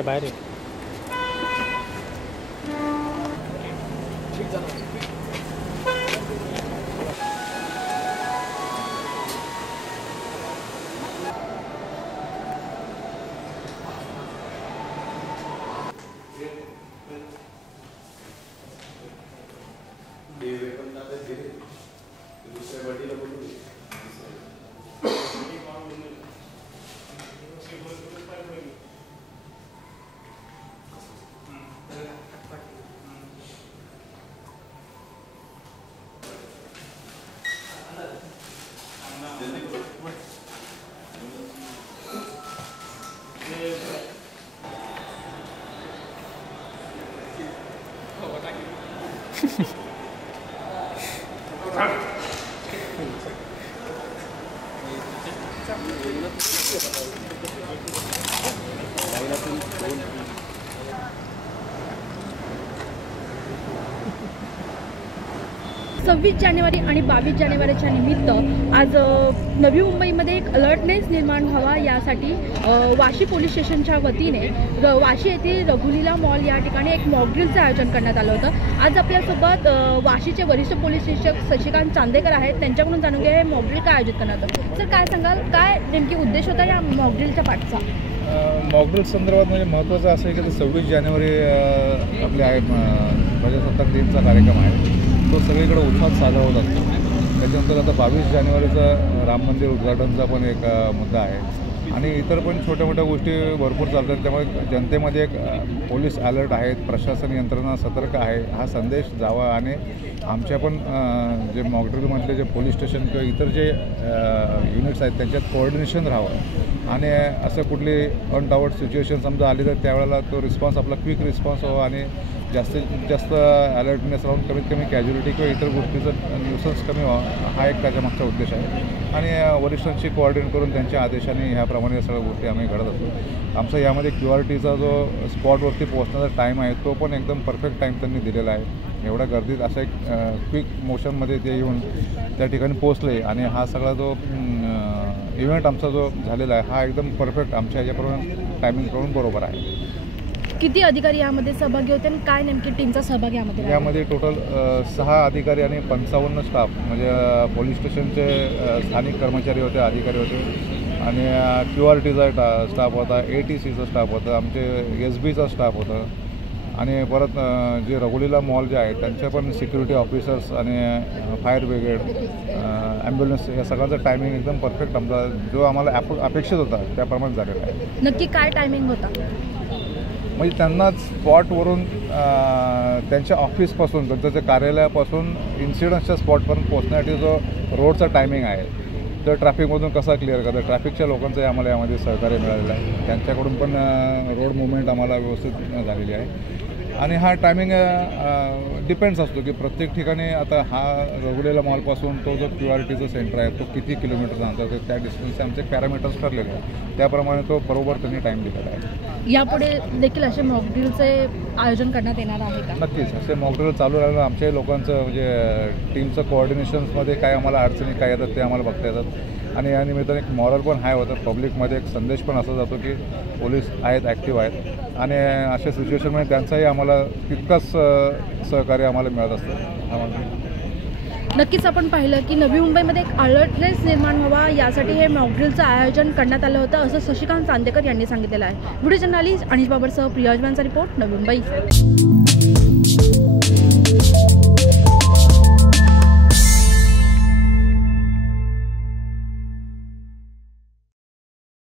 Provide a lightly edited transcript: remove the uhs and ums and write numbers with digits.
बाहेर सव्वीस जानेवारी आणि 22 जानेवारीच्या निमित्त आज नवी मुंबईमध्ये एक अलर्टनेस निर्माण व्हावा यासाठी वाशी पोलीस स्टेशनच्या वतीने वाशी येथील रघुलीला मॉल या ठिकाणी एक मॉकड्रिलचं आयोजन करण्यात आलं होतं। आज आपल्यासोबत वाशीचे वरिष्ठ पोलीस निरीक्षक शशिकांत चांदेकर आहेत, त्यांच्याकडून जाणून घ्या हे मॉकड्रिल काय आयोजित करण्यात आलं। सर, काय सांगाल, काय नेमकी उद्देश होता या मॉकड्रिलच्या पाठचा? मॉकड्रिल संदर्भात म्हणजे महत्त्वाचं असं आहे की 26 जानेवारी आपले आहे प्रजासत्ताक दिनचा कार्यक्रम आहे, तो सगळीकडे उत्साहात साजरा होत असतो। त्याच्यानंतर आता 22 जानेवारीचा राम मंदिर उद्घाटनचा पण एक मुद्दा आहे आणि इतर पण छोट्या मोठ्या गोष्टी भरपूर चालतात। त्यामुळे जनतेमध्ये एक पोलीस अलर्ट आहेत, प्रशासन यंत्रणा सतर्क आहे, हा संदेश जावा आणि आमच्या पण जे मॉकड्रिलमधले जे पोलीस स्टेशन किंवा इतर जे युनिट्स आहेत त्यांच्यात कोऑर्डिनेशन राहावं आणि असं कुठली अनटावर्ड सिच्युएशन समजा आली तर त्यावेळेला तो रिस्पॉन्स आपला क्विक रिस्पॉन्स व्हावा आणि जास्तीत जास्त अलर्टनेस राहून कमीत कमी कॅज्युलिटी किंवा इतर गोष्टीचं न्यूसन्स कमी व्हावा, हा एक त्याच्यामागचा उद्देश आहे। आणि वरिष्ठांशी कोऑर्डिनेट करून त्यांच्या आदेशाने ह्याप्रमाणे सगळ्या गोष्टी आम्ही घडत असतो। आमचा यामध्ये QRTचा जो स्पॉटवरती पोहोचण्याचा टाईम आहे तो पण एकदम परफेक्ट टाईम त्यांनी दिलेला आहे। एवढ्या गर्दीत असं एक क्विक मोशनमध्ये ते येऊन त्या ठिकाणी पोहोचले आणि हा सगळा जो इव्हेंट आमचा जो झालेला आहे हा एकदम परफेक्ट आमच्या ह्याच्याप्रमाणे टायमिंग करून बरोबर आहे। किती अधिकारी यामध्ये सहभागी होते आणि काय नेमकी टीमचा सहभाग यामध्ये टोटल 6 अधिकारी आणि 55 स्टाफ म्हणजे पोलीस स्टेशनचे स्थानिक कर्मचारी होते, अधिकारी होते आणि QRTचा स्टाफ होता, ATCचा स्टाफ होता, आमचे SBचा स्टाफ होता आणि परत जे रघुलीला मॉल जे आहे त्यांचे पण सिक्युरिटी ऑफिसर्स आणि फायर ब्रिगेड, ॲम्ब्युलन्स या सगळ्यांचा टायमिंग एकदम परफेक्ट आमचा जो आम्हाला अपेक्षित होता त्याप्रमाणे झालेला आहे। नक्की काय टायमिंग होता? म्हणजे त्यांना स्पॉटवरून त्यांच्या ऑफिसपासून त्यांच्या कार्यालयापासून इन्सिडन्सच्या स्पॉटपर्यंत पोहोचण्यासाठी जो रोडचा टायमिंग आहे तर ट्रॅफिकमधून कसा क्लिअर करतात, ट्रॅफिकच्या लोकांचंही आम्हाला यामध्ये सहकार्य मिळालेलं आहे, त्यांच्याकडून पण रोड मुवमेंट आम्हाला व्यवस्थित झालेली आहे। आणि हा टायमिंग डिपेंड्स असतो की प्रत्येक ठिकाणी आता हा रघुलीला मॉलपासून तो जो QRTचं सेंटर आहे तो किती किलोमीटर अंतर त्या डिस्टन्सचे आमचे पॅरामीटर्स ठरलेले आहेत, त्याप्रमाणे तो बरोबर त्यांनी टाईम दिलेला आहे। यापुढे देखील असे मॉकड्रिलचे आयोजन करण्यात येणार आहे का? नक्कीच असे मॉकड्रिल चालू राहिलं आमच्याही लोकांचं म्हणजे टीमचं कोऑर्डिनेशन्समध्ये काय आम्हाला अडचणी काय येतात ते आम्हाला बघता येतात आणि या निमित्ताने एक मॉरल पण हाय होतं, पब्लिकमध्ये एक संदेश पण असा जातो की पोलीस आहेत, ॲक्टिव्ह आहेत आणि अशा सिच्युएशनमध्ये त्यांचाही आम्हाला तितकंच सहकार्य आम्हाला मिळत असतं। नक्कीच आपण पाहिलं की नवी मुंबईमध्ये एक अलर्टनेस निर्माण व्हावा यासाठी हे मॉकड्रिलचं आयोजन करण्यात आलं होतं असं शशिकांत चांदेकर यांनी सांगितलेलं आहे। व्हिडिओ जर्नलिस्ट अनिश बाबरसह प्रिया अजवानचा रिपोर्ट, नवी मुंबई।